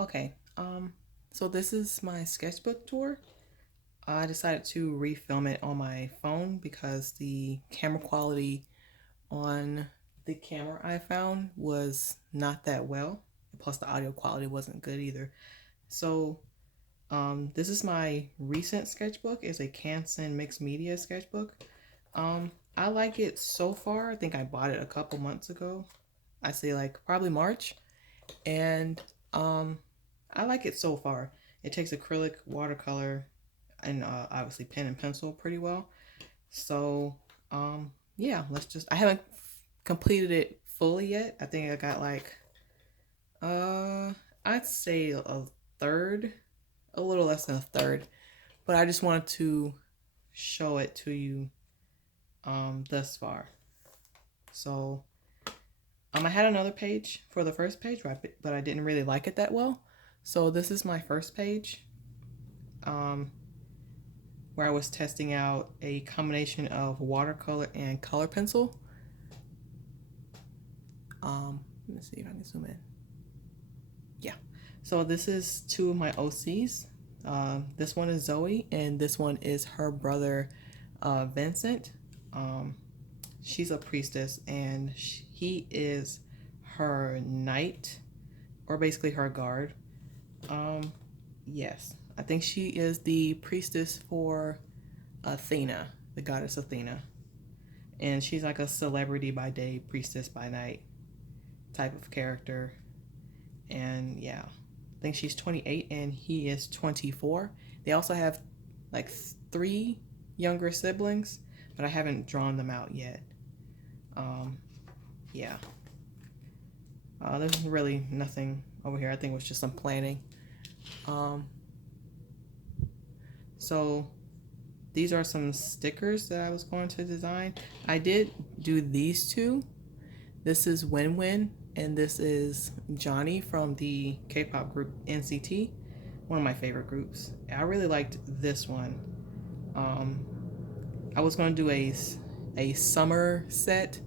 Okay, so this is my sketchbook tour. I decided to refilm it on my phone because the camera quality on the camera I found was not that well. Plus, the audio quality wasn't good either. So, this is my recent sketchbook. It's a Canson mixed media sketchbook. I like it so far. I think I bought it a couple months ago. I say like probably March, and um, I like it so far. It takes acrylic, watercolor, and obviously pen and pencil pretty well. So, yeah, let's just. I haven't completed it fully yet. I think I got like, uh, I'd say a third, a little less than a third. But I just wanted to show it to you, thus far. So, I had another page for the first page, but I didn't really like it that well. So this is my first page, um, where I was testing out a combination of watercolor and color pencil. Let me see if I can zoom in. Yeah. So this is two of my OCs. This one is Zoe, and this one is her brother, Vincent. Um, she's a priestess, and he is her knight, or basically her guard. Um, yes, I think she is the priestess for Athena, the goddess Athena. And she's like a celebrity by day, priestess by night type of character. And yeah, I think she's 28 and he is 24. They also have like three younger siblings, but I haven't drawn them out yet. Um, yeah. There's really nothing over here. I think it was just some planning. Um, so these are some stickers that I was going to design. I did do these two. This is Win Win, and this is Johnny from the K-pop group NCT, one of my favorite groups. I really liked this one. Um, I was going to do a summer set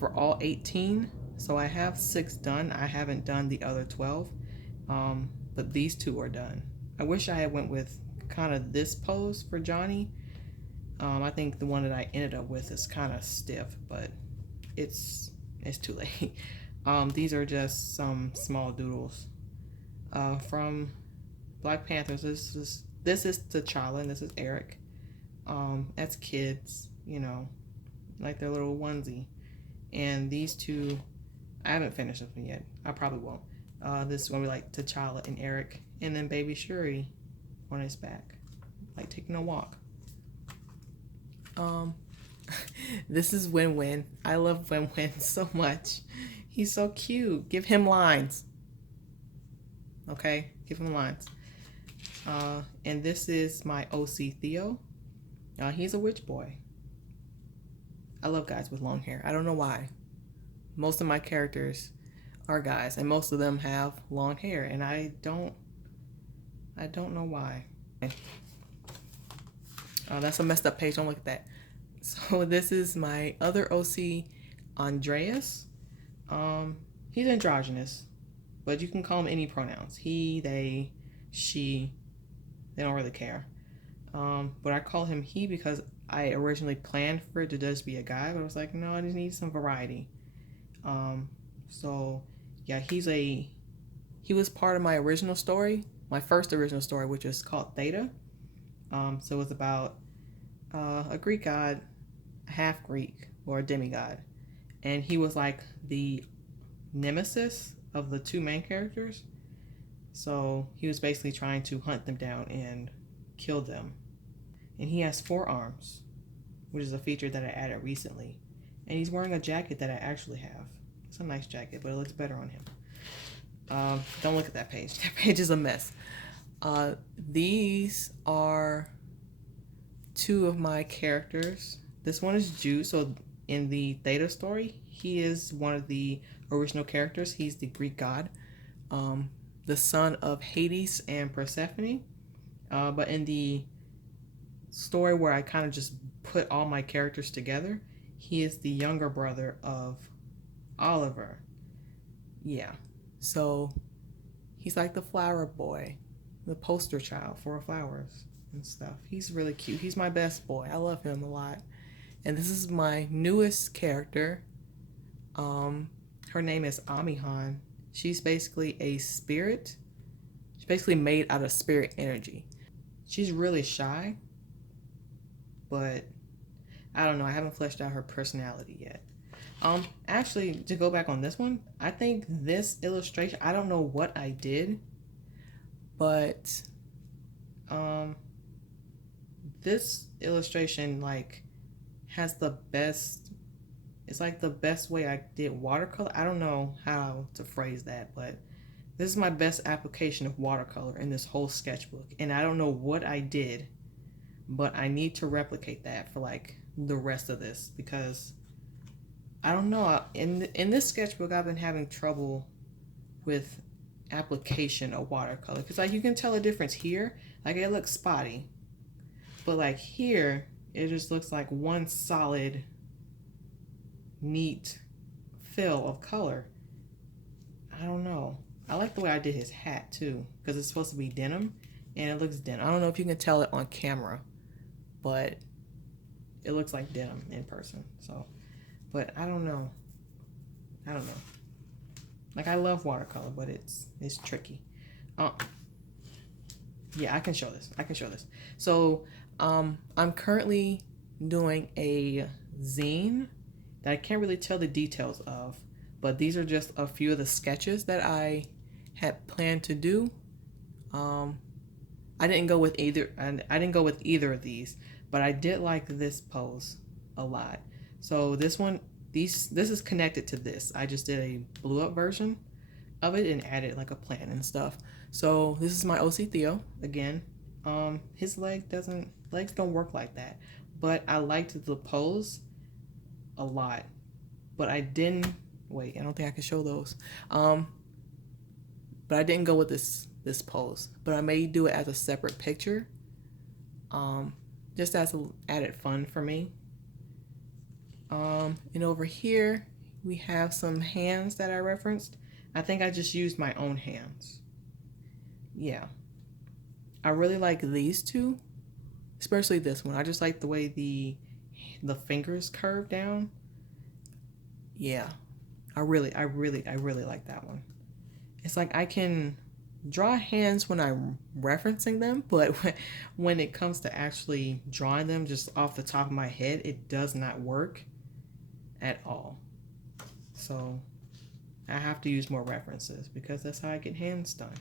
for all 18, so I have 6 done. I haven't done the other 12, but these two are done. I wish I had went with kind of this pose for Johnny. I think the one that I ended up with is kind of stiff, but it's too late. These are just some small doodles from Black Panthers. This is T'Challa and this is Eric. That's kids, like their little onesie. And these two, I haven't finished them yet. I probably won't. This is gonna be like T'Challa and Eric, and then Baby Shuri on his back, like taking a walk. Um, this is Win Win. I love Win Win so much. He's so cute. Give him lines. Okay, give him lines. And this is my OC Theo. He's a witch boy. I love guys with long hair. I don't know why. Most of my characters are guys, and most of them have long hair, and I don't know why. That's a messed up page. Don't look at that. So this is my other OC, Andreas. He's androgynous, but you can call him any pronouns. He, they, she. They don't really care. But I call him he because I originally planned for it to just be a guy, but I was like, no, I just need some variety. So yeah, he was part of my original story, my first original story, which was called Theta. So it was about a Greek god, half Greek or a demigod, and he was like the nemesis of the two main characters. So he was basically trying to hunt them down and kill them. And he has 4 arms, which is a feature that I added recently. And he's wearing a jacket that I actually have. It's a nice jacket, but it looks better on him. Don't look at that page. That page is a mess. These are 2 of my characters. This one is Jude. So in the Theta story, he is one of the original characters. He's the Greek god, the son of Hades and Persephone. But in the story where I kind of just put all my characters together, he is the younger brother of Oliver. Yeah. So He's like the flower boy, the poster child for flowers and stuff. He's really cute. He's my best boy. I love him a lot. And this is my newest character. Her name is Amihan. She's basically a spirit. She's basically made out of spirit energy. She's really shy, but I don't know. I haven't fleshed out her personality yet. Actually, to go back on this one, I think this illustration, I don't know what I did, but this illustration like has the best, it's like the best way I did watercolor. I don't know how to phrase that, but this is my best application of watercolor in this whole sketchbook. And I don't know what I did, but I need to replicate that for like the rest of this, because I don't know, in this sketchbook I've been having trouble with application of watercolor, because like you can tell a difference here, like it looks spotty, but like here it just looks like one solid neat fill of color. I don't know. I like the way I did his hat too, because it's supposed to be denim and it looks denim. I don't know if you can tell it on camera, but it looks like denim in person. So, but I don't know. I don't know. Like I love watercolor, but it's tricky. Yeah, I can show this. I can show this. So, I'm currently doing a zine that I can't really tell the details of, but these are just a few of the sketches that I had planned to do. I didn't go with either of these, but I did like this pose a lot. So this one, this is connected to this. I just did a blew up version of it and added like a plant and stuff. So this is my OC Theo again. His legs don't work like that, but I liked the pose a lot. But I didn't wait. I don't think I can show those. But I didn't go with this pose. But I may do it as a separate picture. Just as an added fun for me. And over here we have some hands that I referenced. I think I just used my own hands. Yeah. I really like these two, especially this one. I just like the way the fingers curve down. Yeah. I really like that one. It's like I can draw hands when I'm referencing them, but when it comes to actually drawing them just off the top of my head, it does not work at all. So I have to use more references because that's how I get hands done.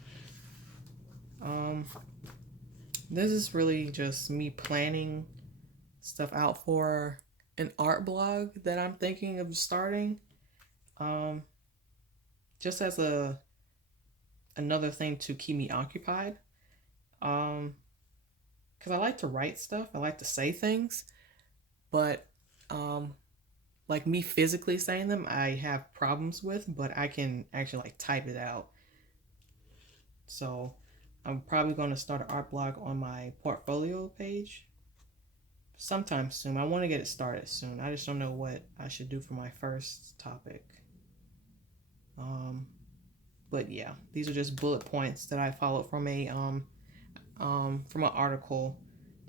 This is really just me planning stuff out for an art blog that I'm thinking of starting. Just as another thing to keep me occupied. Because I like to write stuff. I like to say things, but like me physically saying them, I have problems with, but I can actually like type it out. So I'm probably going to start an art blog on my portfolio page sometime soon. I want to get it started soon. I just don't know what I should do for my first topic. But yeah, these are just bullet points that I followed from an article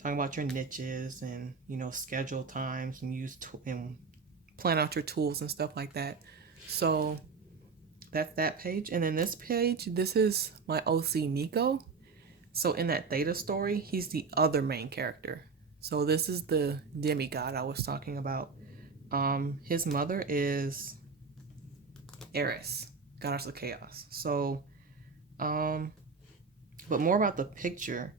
talking about your niches and schedule times and and plan out your tools and stuff like that. So that's that page. And then this page, this is my OC Nico. So in that Theta story, he's the other main character. So this is the demigod I was talking about. His mother is Eris, goddess of chaos. So, but more about the picture.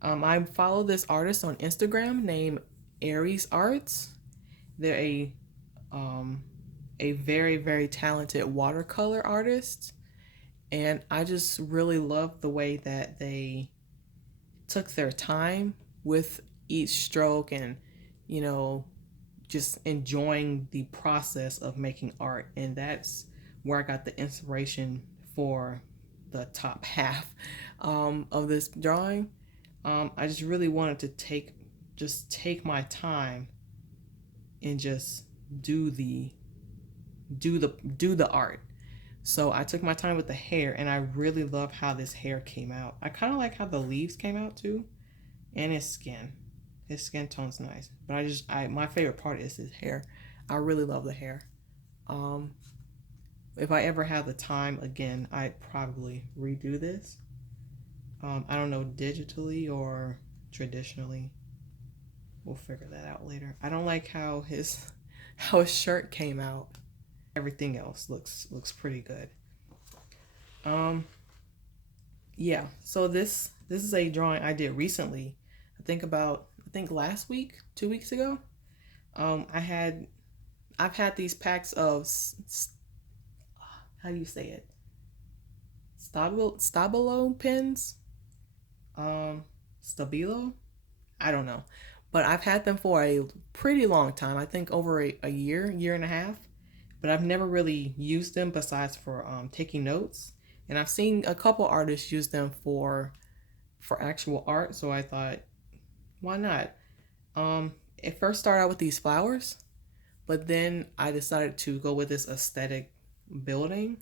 I follow this artist on Instagram named Aries Arts. They're a very, very talented watercolor artist. And I just really love the way that they took their time with each stroke and, just enjoying the process of making art. And that's where I got the inspiration for the top half of this drawing. I just really wanted to take my time and just do the art. So I took my time with the hair, and I really love how this hair came out. I kind of like how the leaves came out too, and his skin. His skin tone's nice, but my favorite part is his hair. I really love the hair. Um, if I ever have the time again, I'd probably redo this. I don't know, digitally or traditionally. We'll figure that out later. I don't like how his shirt came out. Everything else looks pretty good. Um, yeah. So this is a drawing I did recently. I think last week, 2 weeks ago. I had I've had these packs of how do you say it? Stabilo pens. Um, Stabilo. I don't know, but I've had them for a pretty long time. I think over a year and a half. But I've never really used them besides for taking notes. And I've seen a couple artists use them for actual art, so I thought, why not? It first started out with these flowers, but then I decided to go with this aesthetic building.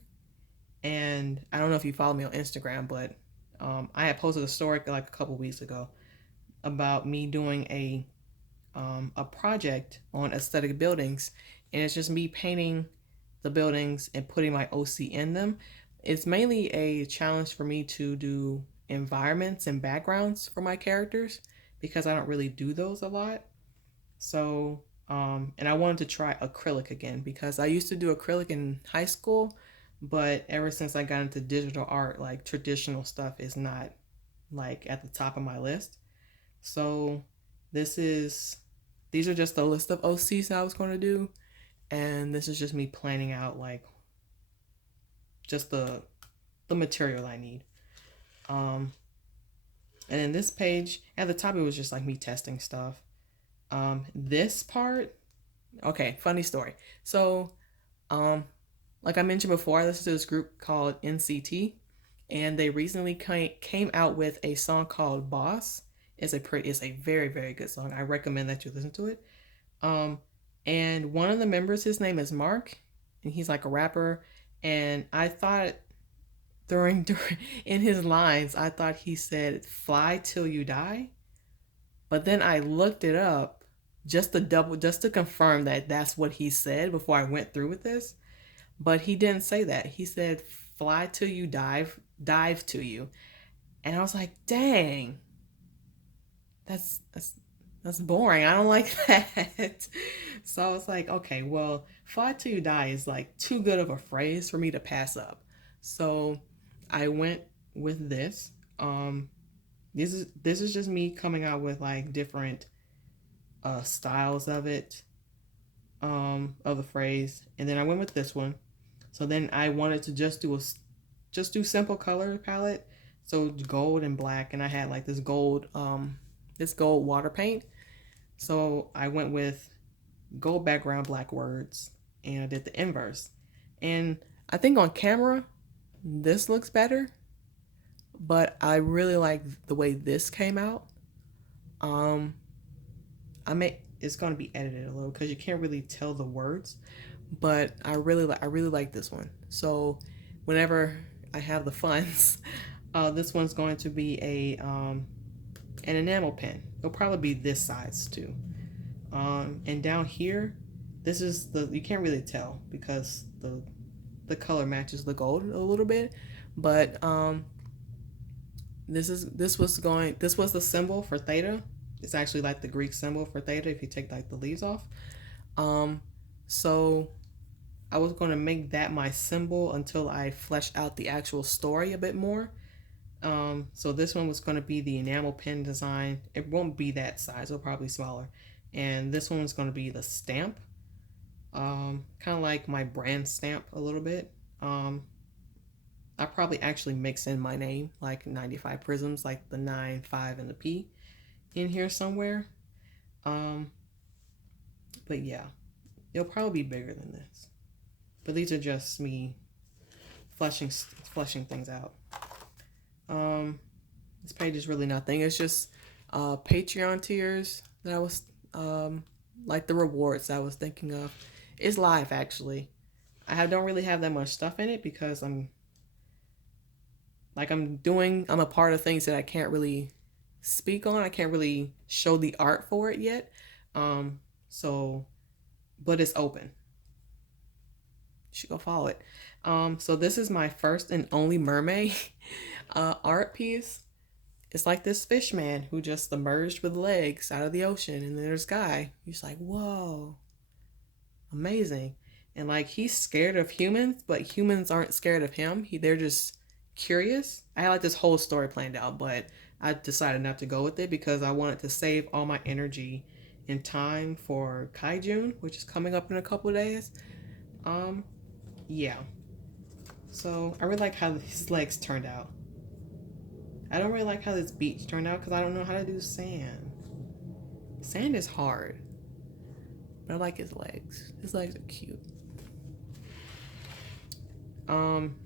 And I don't know if you follow me on Instagram, but I had posted a story like a couple weeks ago about me doing a project on aesthetic buildings, and it's just me painting the buildings and putting my OC in them. It's mainly a challenge for me to do environments and backgrounds for my characters because I don't really do those a lot. So, and I wanted to try acrylic again because I used to do acrylic in high school, but ever since I got into digital art, like traditional stuff is not like at the top of my list. So, this is these are just a list of OCs that I was going to do, and this is just me planning out like just the material I need. Um, and then this page at the top, it was just like me testing stuff. This part, okay, funny story. So, um, like I mentioned before, I listened to this group called NCT, and they recently came out with a song called "Boss." It's a very good song. I recommend that you listen to it. Um, and one of the members, his name is Mark, and he's like a rapper. And I thought during in his lines, I thought he said "fly till you die," but then I looked it up just to confirm that that's what he said before I went through with this. But he didn't say that. He said "fly till you dive to you," and I was like, dang, that's that's that's boring. I don't like that. So I was like, okay, well, fly till you die is like too good of a phrase for me to pass up. So I went with this. This is just me coming out with like different styles of it, of the phrase, and then I went with this one. So then I wanted to just do simple color palette, so gold and black, and I had like this gold water paint. So I went with gold background, black words, and I did the inverse. And I think on camera this looks better, but I really like the way this came out. Um, it's going to be edited a little because you can't really tell the words, but I really like this one. So whenever I have the funds, this one's going to be an enamel pen. It'll probably be this size too. And down here, this is you can't really tell because the color matches the gold a little bit, but this was the symbol for theta. It's actually like the Greek symbol for theta if you take like the leaves off. Um, so I was going to make that my symbol until I fleshed out the actual story a bit more. So this one was going to be the enamel pen design. It won't be that size, it'll probably be smaller. And this one's going to be the stamp, kind of like my brand stamp a little bit. I probably actually mix in my name, like 95 Prisms, like the 9, 5, and the P in here somewhere. Um, but yeah, it'll probably be bigger than this. But these are just me fleshing things out. This page is really nothing. It's just Patreon tiers that I was like the rewards I was thinking of. It's live actually. I don't really have that much stuff in it because I'm a part of things that I can't really speak on. I can't really show the art for it yet. Um, so, but it's open. You should go follow it. So this is my first and only mermaid art piece. It's like this fish man who just emerged with legs out of the ocean, and there's a guy. He's like, whoa, amazing. And like he's scared of humans, but humans aren't scared of him. They're just curious. I had like this whole story planned out, but I decided not to go with it because I wanted to save all my energy and time for Kaijun, which is coming up in a couple of days. Um, yeah. So I really like how his legs turned out. I don't really like how this beach turned out because I don't know how to do sand. Sand is hard, but I like his legs. His legs are cute.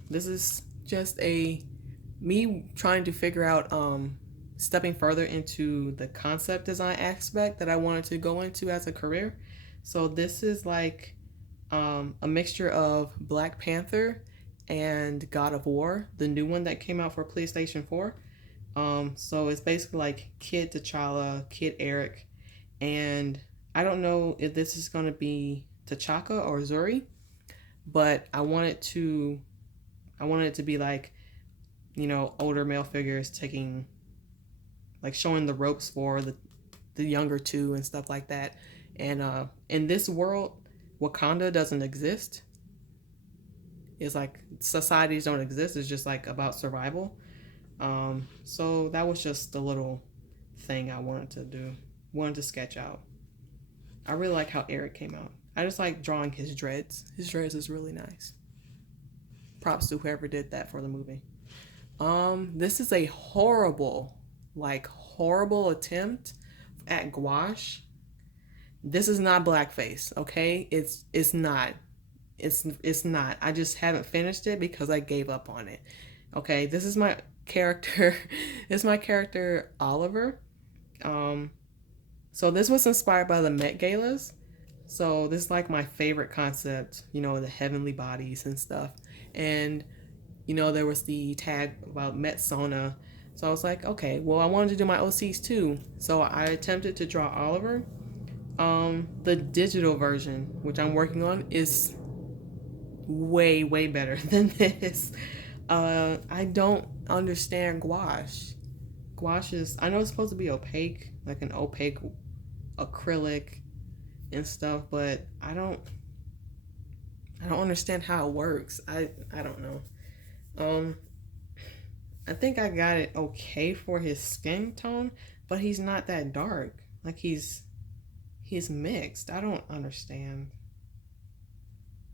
This is just me trying to figure out stepping further into the concept design aspect that I wanted to go into as a career. So this is like a mixture of Black Panther and God of War, the new one that came out for PlayStation 4. So it's basically like Kid T'Challa, Kid Eric, and I don't know if this is going to be T'Chaka or Zuri, but I wanted it to be like, older male figures taking, like showing the ropes for the younger two and stuff like that. And in this world, Wakanda doesn't exist. It's like societies don't exist. It's just like about survival. So that was just a little thing I wanted to do, wanted to sketch out. I really like how Eric came out. I just like drawing his dreads. His dreads is really nice. Props to whoever did that for the movie. This is a horrible attempt at gouache. This is not blackface, okay? It's not. It's not. I just haven't finished it because I gave up on it. Okay, this is my character. This is my character Oliver. Um, so this was inspired by the Met Galas. So this is like my favorite concept, the heavenly bodies and stuff. And there was the tag about Met Sauna. So I was like, okay, well, I wanted to do my OCs too. So I attempted to draw Oliver. The digital version, which I'm working on, is way, way better than this. I don't understand gouache. Gouache is, I know it's supposed to be opaque, like an opaque acrylic and stuff, but I don't understand how it works. I don't know. I think I got it okay for his skin tone, but he's not that dark. Like he's mixed. I don't understand.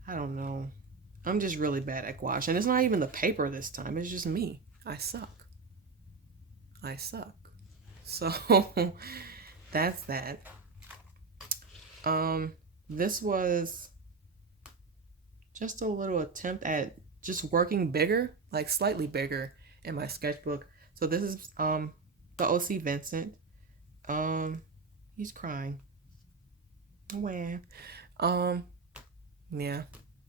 I don't know. I'm just really bad at gouache, and it's not even the paper this time. It's just me. I suck. I suck. So that's that. This was just a little attempt at just working bigger, like slightly bigger in my sketchbook. So this is the OC Vincent. He's crying. Wow. Yeah.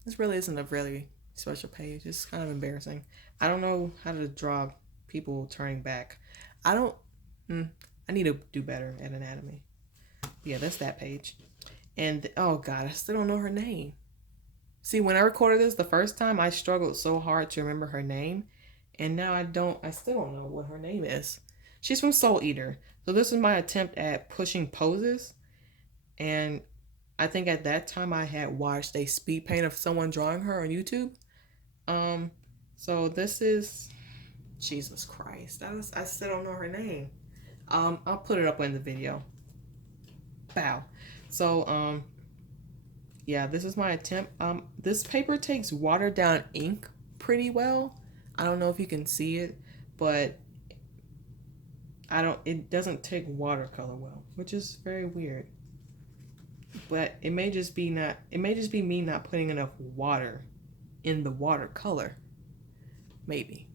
This really isn't a really special page. It's kind of embarrassing. I don't know how to draw people turning back. I don't I need to do better at anatomy. Yeah, that's that page. And oh god, I still don't know her name. See, when I recorded this the first time, I struggled so hard to remember her name, and now I still don't know what her name is. She's from Soul Eater. So this is my attempt at pushing poses, and I think at that time I had watched a speed paint of someone drawing her on YouTube. So this is Jesus Christ. I still don't know her name. I'll put it up in the video. Bow. So yeah, this is my attempt. This paper takes watered down ink pretty well. I don't know if you can see it, but it doesn't take watercolor well, which is very weird. But it may just be me not putting enough water in the watercolor. Maybe.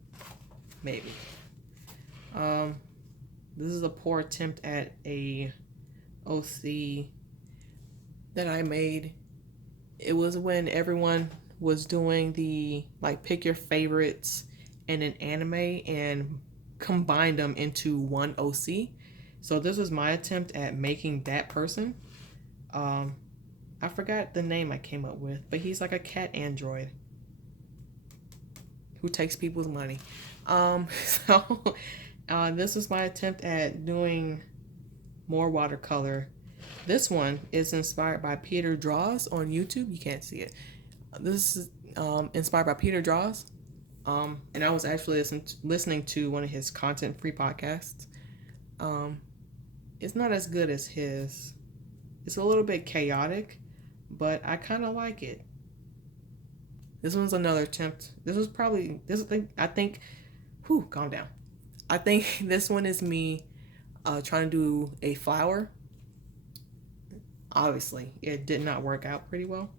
This is a poor attempt at a OC that I made. It was when everyone was doing the like pick your favorites in an anime and combine them into one OC. So this was my attempt at making that person. Um, I forgot the name I came up with, but he's like a cat android who takes people's money. So this was my attempt at doing more watercolor. This one is inspired by Peter Draws on YouTube. You can't see it. This is inspired by Peter Draws. And I was actually listening to one of his content free podcasts. Um, it's not as good as his. It's a little bit chaotic, but I kind of like it. This one's another attempt. This was probably this thing. I think. Whew, calm down. I think this one is me trying to do a flower. Obviously, it did not work out pretty well.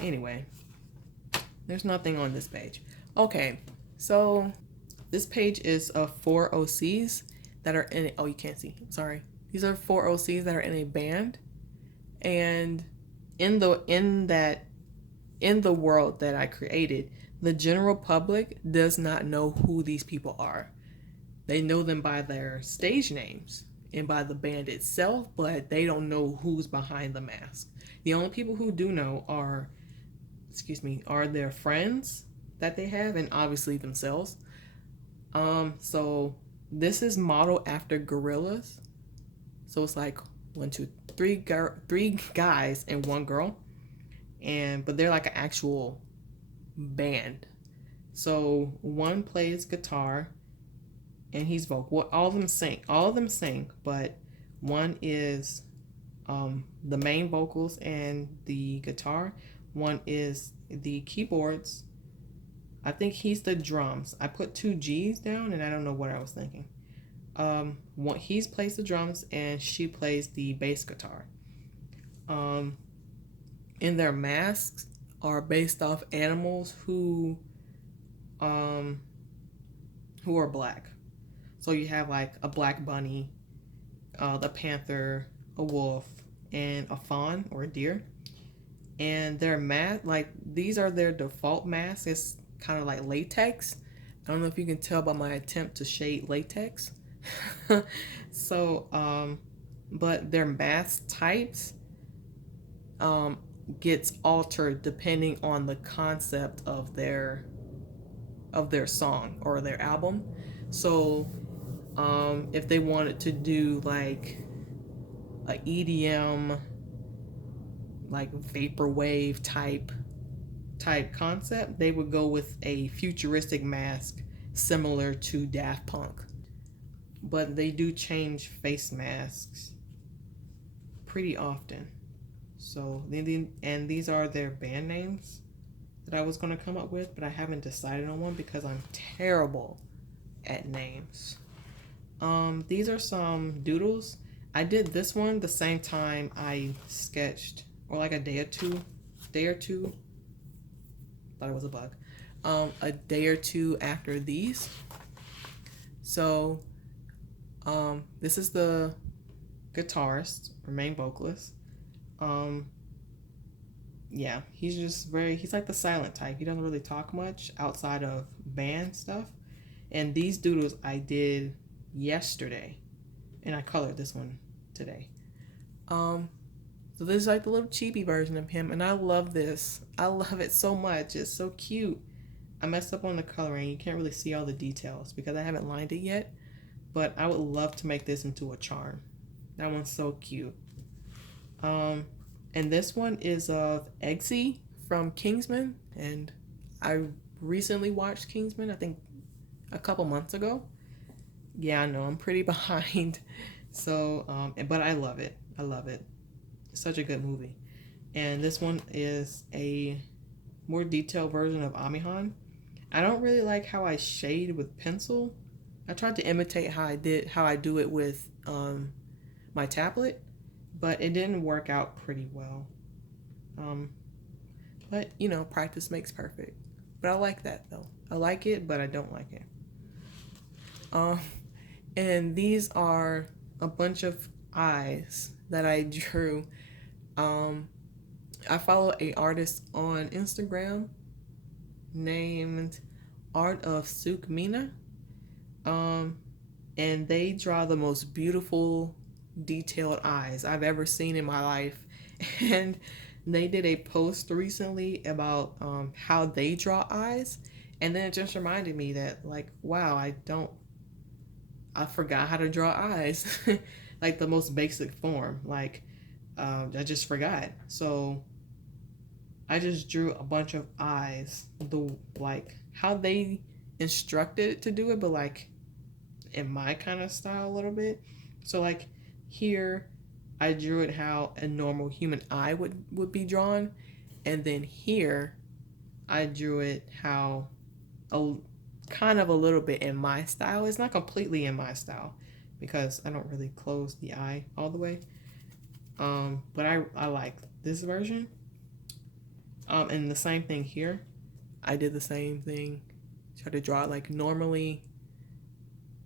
Anyway, there's nothing on this page. Okay, so this page is of 4 OCs that are in it. Oh, you can't see. Sorry. These are 4 OCs that are in a band, and in the world that I created, the general public does not know who these people are. They know them by their stage names and by the band itself, but they don't know who's behind the mask. The only people who do know are their friends that they have, and obviously themselves. So this is modeled after gorillas. So it's like 3 guys and 1 girl, but they're like an actual band. So one plays guitar, and he's vocal. All of them sing, but one is the main vocals and the guitar. One is the keyboards. I think he's the drums. I put 2 G's down, and I don't know what I was thinking. He plays the drums, and she plays the bass guitar. And their masks are based off animals who are black. So you have like a black bunny, the panther, a wolf, and a fawn or a deer. And their these are their default masks. It's kind of like latex. I don't know if you can tell by my attempt to shade latex. So, but their mask types gets altered depending on the concept of their song or their album. So, if they wanted to do like a EDM, like vaporwave type concept, they would go with a futuristic mask similar to Daft Punk. But they do change face masks pretty often. So and these are their band names that I was going to come up with, but I haven't decided on one because I'm terrible at names. These are some doodles. I did this one the same time I sketched, or like a day or two. Thought it was a bug. A day or two after these. So, this is the guitarist or main vocalist. Yeah, he's like the silent type. He doesn't really talk much outside of band stuff. And these doodles I did yesterday, and I colored this one today. So this is like the little chibi version of him, and I love this. I love it so much. It's so cute. I messed up on the coloring. You can't really see all the details because I haven't lined it yet, but I would love to make this into a charm. That one's so cute. And this one is of Eggsy from Kingsman, and I recently watched Kingsman, I think a couple months ago. Yeah, I know, I'm pretty behind. So, but I love it. I love it. It's such a good movie. And this one is a more detailed version of Amihan. I don't really like how I shade with pencil. I tried to imitate how I do it with my tablet, but it didn't work out pretty well. But you know, practice makes perfect. But I like that though. I like it, but I don't like it. And these are a bunch of eyes that I drew. I follow a artist on Instagram named Art of Sukmina. Um, and they draw the most beautiful, detailed eyes I've ever seen in my life. And they did a post recently about how they draw eyes, and then it just reminded me that, like, wow, I forgot how to draw eyes, like the most basic form. Like, I just forgot. So I just drew a bunch of eyes, the like how they instructed to do it, but like in my kind of style a little bit. So like here I drew it how a normal human eye would be drawn, and then here I drew it how a kind of a little bit in my style. It's not completely in my style because I don't really close the eye all the way. But I like this version. And the same thing here. I did the same thing. Try to draw it like normally,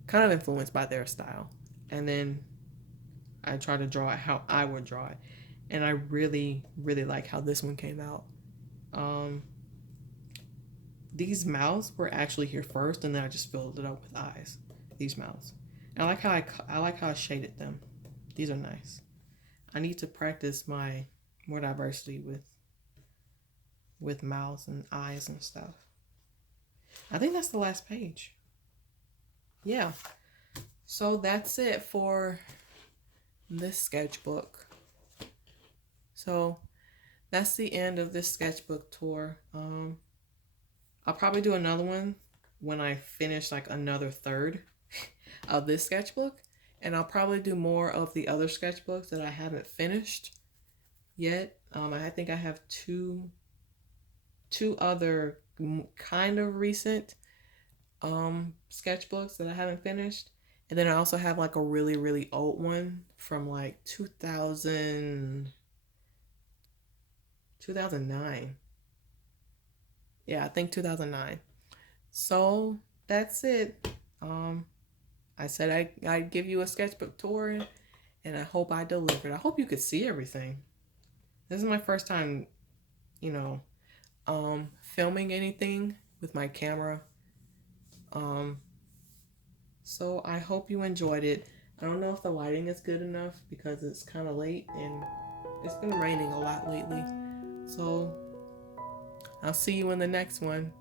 kind of influenced by their style. And then I try to draw it how I would draw it. And I really, really like how this one came out. Um, these mouths were actually here first, and then I just filled it up with eyes. These mouths. And I like how I shaded them. These are nice. I need to practice my more diversity with mouths and eyes and stuff. I think that's the last page. Yeah. So that's it for this sketchbook. So that's the end of this sketchbook tour. I'll probably do another one when I finish like another third of this sketchbook, and I'll probably do more of the other sketchbooks that I haven't finished yet. I think I have two other kind of recent sketchbooks that I haven't finished. And then I also have like a really, really old one from like 2009. Yeah, I think 2009. So that's it. I said I'd give you a sketchbook tour, and I hope I delivered. I hope you could see everything. This is my first time, you know, filming anything with my camera. Um, so I hope you enjoyed it. I don't know if the lighting is good enough because it's kind of late and it's been raining a lot lately. So I'll see you in the next one.